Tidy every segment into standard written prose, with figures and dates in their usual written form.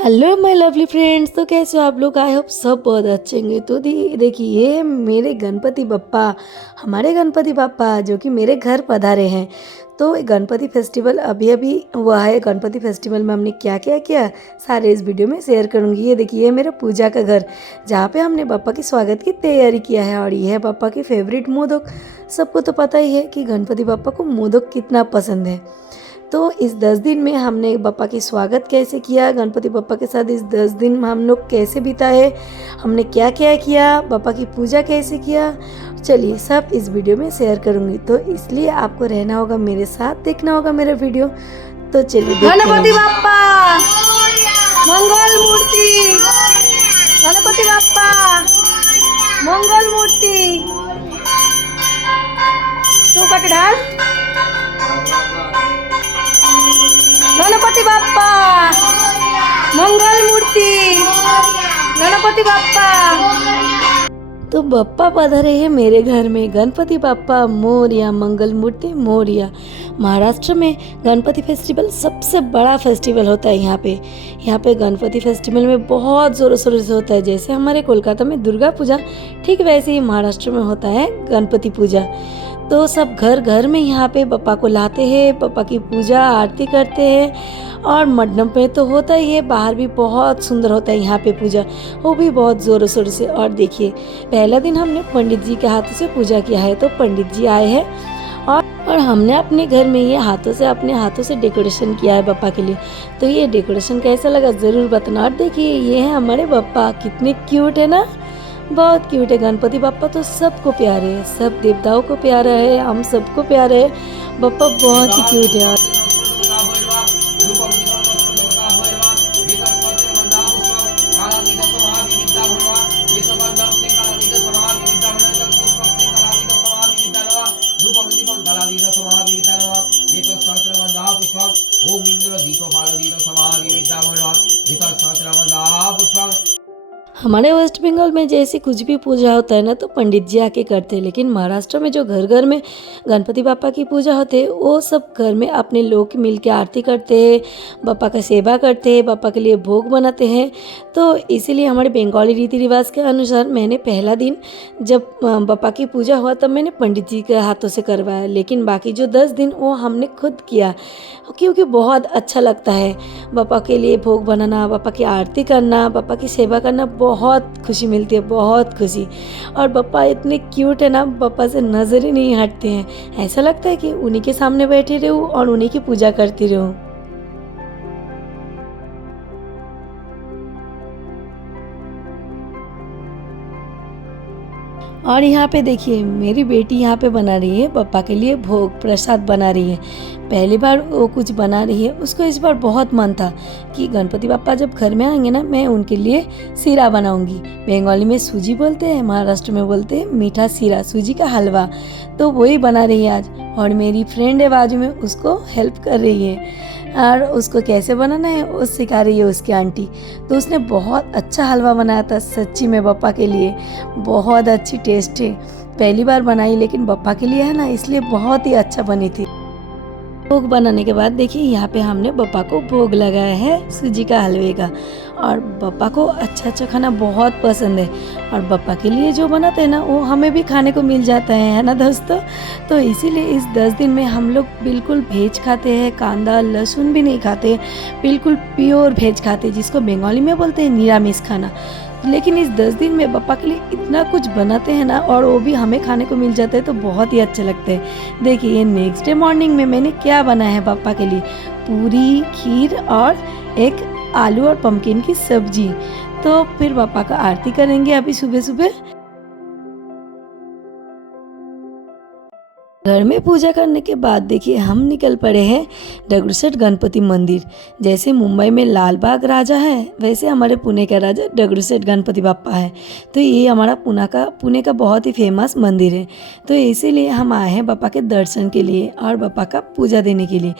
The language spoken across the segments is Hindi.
Hello my lovely friends. तो कैसे हो आप लोग? आई होप सब बहुत अच्छे होंगे। तो देखिए ये मेरे गणपति बप्पा, हमारे गणपति बप्पा जो कि मेरे घर पधारे हैं। तो गणपति फेस्टिवल अभी अभी हुआ है। गणपति फेस्टिवल में हमने क्या क्या किया सारे इस वीडियो में शेयर करूंगी। ये देखिए ये मेरा पूजा का घर जहाँ पे हमने बप्पा की स्वागत की तैयारी किया है। और ये है बप्पा की फेवरेट मोदक। सबको तो पता ही है कि गणपति बप्पा को मोदक कितना पसंद है। तो इस 10 दिन में हमने बप्पा की स्वागत कैसे किया, गणपति बप्पा के साथ इस 10 दिन में हम लोग कैसे बिताए, हमने क्या क्या किया, बप्पा की पूजा कैसे किया, चलिए सब इस वीडियो में शेयर करूंगी। तो इसलिए आपको रहना होगा मेरे साथ, देखना होगा मेरा वीडियो। तो चलिए गणपति बाप्पा मंगल मूर्ति, गणपति बाप्पा मंगल मूर्ति। चौखट ढाल। गणपति बाप्पा मंगल मूर्ति, गणपति बाप्पा। तो बप्पा पधारे हैं मेरे घर में, गणपति बप्पा मोरया, मंगल मूर्ति मोरया। महाराष्ट्र में गणपति फेस्टिवल सबसे बड़ा फेस्टिवल होता है। यहाँ पे गणपति फेस्टिवल में बहुत ज़ोरों शोरों से होता है। जैसे हमारे कोलकाता में दुर्गा पूजा, ठीक वैसे ही महाराष्ट्र में होता है गणपति पूजा। तो सब घर घर में यहाँ पे बप्पा को लाते हैं, बप्पा की पूजा आरती करते हैं। और मंडप में तो होता ही है, बाहर भी बहुत सुंदर होता है यहाँ पे पूजा, वो भी बहुत ज़ोरों शोरों से। और देखिए पहला दिन हमने पंडित जी के हाथों से पूजा किया है। तो पंडित जी आए हैं और हमने अपने घर में ये अपने हाथों से डेकोरेशन किया है बप्पा के लिए। तो ये डेकोरेशन कैसा लगा ज़रूर बताना। और देखिए ये है हमारे बप्पा, कितने क्यूट है ना, बहुत क्यूट है। गणपति बप्पा तो सबको प्यारे है, सब देवताओं को प्यारा है, हम सबको प्यारे है। बप्पा बहुत ही क्यूट है। ओम इंद्र दीपो पालो समाविता पुष्पं। हमारे वेस्ट बंगाल में जैसे कुछ भी पूजा होता है ना तो पंडित जी आके करते हैं। लेकिन महाराष्ट्र में जो घर घर में गणपति बापा की पूजा होते है, वो सब घर में अपने लोग मिल के आरती करते हैं, बापा का सेवा करते हैं, बापा के लिए भोग बनाते हैं। तो इसीलिए हमारे बंगाली रीति रिवाज के अनुसार मैंने पहला दिन जब बापा की पूजा हुआ तब मैंने पंडित जी के हाथों से करवाया। लेकिन बाकी जो 10 दिन वो हमने खुद किया, क्योंकि बहुत अच्छा लगता है बापा के लिए भोग बनाना, बापा की आरती करना, बापा की सेवा करना। बहुत खुशी मिलती है, बहुत खुशी। और बापा इतने क्यूट है ना, बापा से नज़र ही नहीं हटते हैं। ऐसा लगता है कि उन्हीं के सामने बैठी रहूं और उन्हीं की पूजा करती रहूं। और यहाँ पे देखिए मेरी बेटी यहाँ पे बना रही है पापा के लिए भोग प्रसाद बना रही है। पहली बार वो कुछ बना रही है, उसको इस बार बहुत मन था कि गणपति पापा जब घर में आएंगे ना मैं उनके लिए सीरा बनाऊंगी। बंगाली में सूजी बोलते हैं, महाराष्ट्र में बोलते हैं मीठा सीरा, सूजी का हलवा। तो वही बना रही है आज। और मेरी फ्रेंड है बाजू में, उसको हेल्प कर रही है और उसको कैसे बनाना है वो सिखा रही है उसकी आंटी। तो उसने बहुत अच्छा हलवा बनाया था सच्ची में बप्पा के लिए, बहुत अच्छी टेस्ट है। पहली बार बनाई लेकिन बप्पा के लिए है ना, इसलिए बहुत ही अच्छा बनी थी। भोग बनाने के बाद देखिए यहाँ पे हमने बप्पा को भोग लगाया है सूजी का हलवे का। और बप्पा को अच्छा खाना बहुत पसंद है और बप्पा के लिए जो बनाते हैं ना वो हमें भी खाने को मिल जाता है ना दोस्तों। तो इसीलिए इस 10 दिन में हम लोग बिल्कुल वेज खाते हैं, कांदा लहसुन भी नहीं खाते, बिल्कुल प्योर वेज खाते हैं, जिसको बंगाली में बोलते हैं निरामिष खाना। लेकिन इस 10 दिन में बप्पा के लिए इतना कुछ बनाते हैं ना और वो भी हमें खाने को मिल जाता है, तो बहुत ही अच्छा लगता है। देखिए ये नेक्स्ट डे मॉर्निंग में मैंने क्या बनाया है पापा के लिए, पूरी, खीर और एक आलू और पम्पकिन की सब्जी। तो फिर पापा का आरती करेंगे अभी सुबह सुबह। घर में पूजा करने के बाद देखिए हम निकल पड़े हैं दगड़ूशेठ गणपति मंदिर। जैसे मुंबई में लाल बाग राजा है वैसे हमारे पुणे का राजा दगड़ूशेठ गणपति बाप्पा है। तो ये हमारा पुणे का बहुत ही फेमस मंदिर है। तो इसीलिए हम आए हैं बापा के दर्शन के लिए और बापा का पूजा देने के लिए।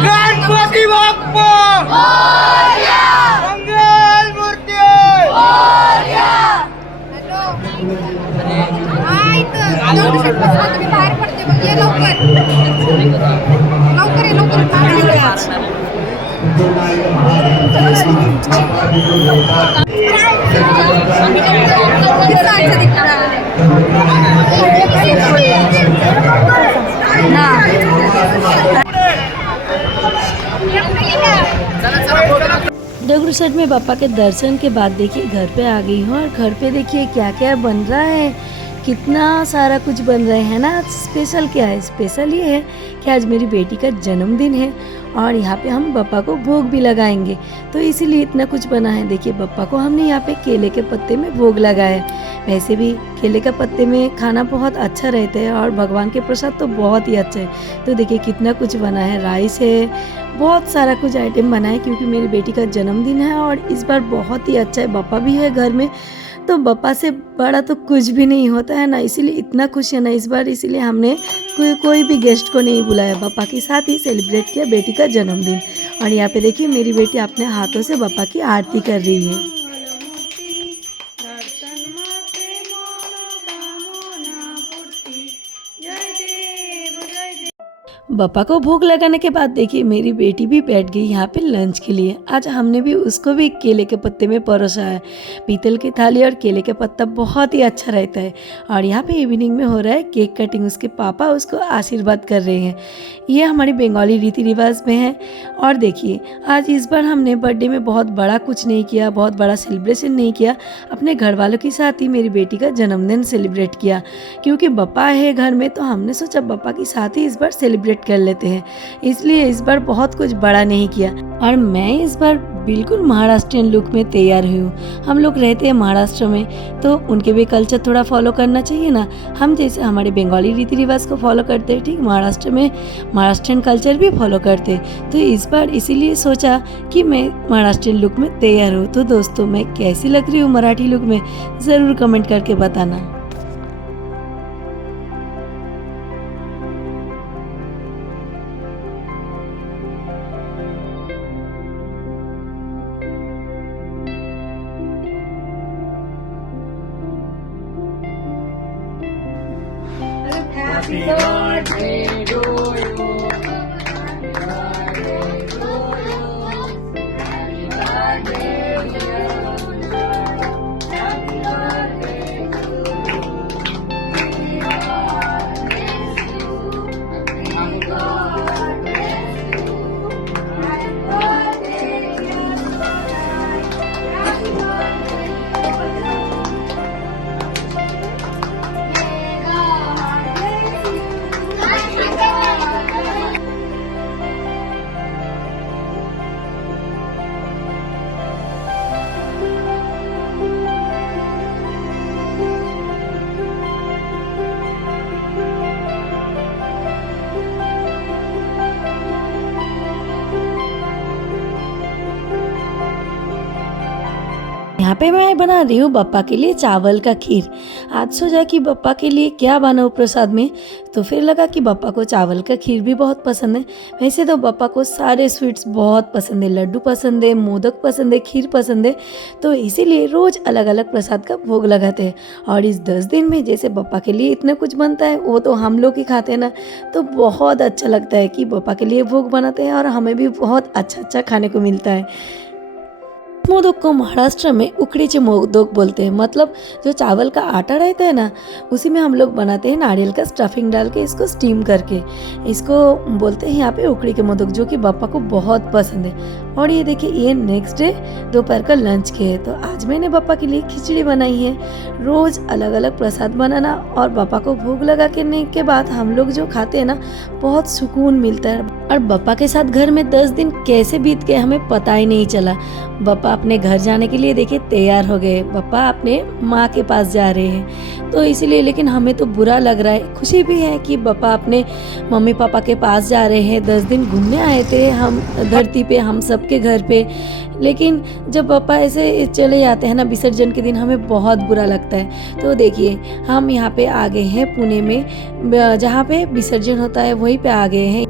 गणपती बाप्पा मंगल मूर्ती तुम्ही बाहेर पडते मग ये लवकर लवकर ये लवकर दगड़ू सेठ में पापा के दर्शन के बाद देखिए घर पे आ गई हूँ और घर पे देखिए क्या क्या बन रहा है, कितना सारा कुछ बन रहा है ना। स्पेशल क्या है? स्पेशल ये है कि आज मेरी बेटी का जन्मदिन है और यहाँ पे हम बप्पा को भोग भी लगाएंगे, तो इसीलिए इतना कुछ बना है। देखिए बप्पा को हमने यहाँ पे केले के पत्ते में भोग लगाया है। वैसे भी केले के पत्ते में खाना बहुत अच्छा रहता है और भगवान के प्रसाद तो बहुत ही अच्छा है। तो देखिए कितना कुछ बना है, राइस है, बहुत सारा कुछ आइटम बना है क्योंकि मेरी बेटी का जन्मदिन है और इस बार बहुत ही अच्छा है। बप्पा भी है घर में, तो बप्पा से बड़ा तो कुछ भी नहीं होता है ना, इसीलिए इतना खुश है ना इस बार। इसीलिए हमने कोई भी गेस्ट को नहीं बुलाया, बप्पा के साथ ही सेलिब्रेट किया बेटी का जन्मदिन। और यहाँ पे देखिए मेरी बेटी अपने हाथों से बप्पा की आरती कर रही है। बप्पा को भोग लगाने के बाद देखिए मेरी बेटी भी बैठ गई यहाँ पे लंच के लिए। आज हमने भी उसको भी केले के पत्ते में परोसा है। पीतल की थाली और केले के पत्ता बहुत ही अच्छा रहता है। और यहाँ पे इवनिंग में हो रहा है केक कटिंग, उसके पापा उसको आशीर्वाद कर रहे हैं। ये हमारी बंगाली रीति रिवाज में है। और देखिए आज इस बार हमने बर्थडे में बहुत बड़ा कुछ नहीं किया, बहुत बड़ा सेलिब्रेशन नहीं किया, अपने घर वालों के साथ ही मेरी बेटी का जन्मदिन सेलिब्रेट किया। क्योंकि बप्पा है घर में तो हमने सोचा बप्पा के साथ ही इस बार सेलिब्रेट कर लेते हैं, इसलिए इस बार बहुत कुछ बड़ा नहीं किया। और मैं इस बार बिल्कुल महाराष्ट्रियन लुक में तैयार हुई हूँ। हम लोग रहते हैं महाराष्ट्र में तो उनके भी कल्चर थोड़ा फॉलो करना चाहिए ना। हम जैसे हमारे बंगाली रीति रिवाज को फॉलो करते हैं, ठीक महाराष्ट्र में महाराष्ट्रियन कल्चर भी फॉलो करते हैं। तो इस बार इसीलिए सोचा कि मैं महाराष्ट्रियन लुक में तैयार हूँ। तो दोस्तों मैं कैसी लग रही हूँ मराठी लुक में, ज़रूर कमेंट करके बताना। यहाँ पे मैं बना रही हूँ बप्पा के लिए चावल का खीर। आज सोचा कि बप्पा के लिए क्या बनाऊँ प्रसाद में, तो फिर लगा कि बप्पा को चावल का खीर भी बहुत पसंद है। वैसे तो बप्पा को सारे स्वीट्स बहुत पसंद है, लड्डू पसंद है, मोदक पसंद है, खीर पसंद है, तो इसीलिए रोज़ अलग अलग प्रसाद का भोग लगाते हैं। और इस 10 दिन में जैसे बप्पा के लिए इतना कुछ बनता है वो तो हम लोग ही खाते हैं ना, तो बहुत अच्छा लगता है कि बप्पा के लिए भोग बनाते हैं और हमें भी बहुत अच्छा अच्छा खाने को मिलता है। मोदक को महाराष्ट्र में उखड़ीचे मोदक बोलते हैं, मतलब जो चावल का आटा रहता है ना उसी में हम लोग बनाते हैं नारियल का स्टफिंग डाल के, इसको स्टीम करके, इसको बोलते हैं यहाँ पे उखड़ी के मोदक, जो कि बप्पा को बहुत पसंद है। और ये देखिए ये नेक्स्ट डे दोपहर का लंच के है। तो आज मैंने पापा के लिए खिचड़ी बनाई है। रोज़ अलग अलग प्रसाद बनाना और पापा को भोग लगा करने के बाद हम लोग जो खाते हैं ना, बहुत सुकून मिलता है। और पापा के साथ घर में 10 दिन कैसे बीत गए हमें पता ही नहीं चला। पापा अपने घर जाने के लिए देखिए तैयार हो गए, पापा अपने माँ के पास जा रहे हैं। तो इसीलिए लेकिन हमें तो बुरा लग रहा है, खुशी भी है कि पापा अपने मम्मी पापा के पास जा रहे हैं। 10 दिन घूमने आए थे हम धरती पे, हम सबके घर पे। लेकिन जब पापा ऐसे चले जाते हैं ना विसर्जन के दिन, हमें बहुत बुरा लगता है। तो देखिए हम यहाँ पे आ गए हैं पुणे में, जहाँ पे विसर्जन होता है वहीं पे आ गए हैं।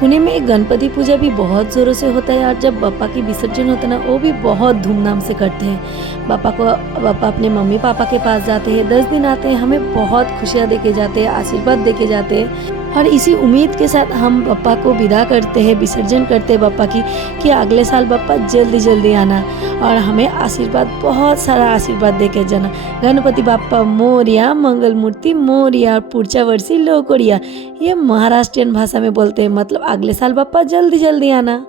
पुणे में गणपति पूजा भी बहुत ज़ोरों से होता है और जब पापा की विसर्जन होता है ना, वो भी बहुत धूमधाम से करते हैं। पापा अपने मम्मी पापा के पास जाते हैं, 10 दिन आते हैं, हमें बहुत खुशियाँ दे के जाते हैं, आशीर्वाद दे के जाते हैं। और इसी उम्मीद के साथ हम पापा को विदा करते हैं, विसर्जन करते हैं पापा की, कि अगले साल पापा जल्दी जल्दी आना और हमें आशीर्वाद, बहुत सारा आशीर्वाद दे के जाना। गणपति बाप्पा मोरया, मंगल मूर्ति मोरया, पुढच्या वर्षी लवकर या, ये महाराष्ट्रीयन भाषा में बोलते हैं, मतलब अगले साल पापा जल्दी जल्दी आना।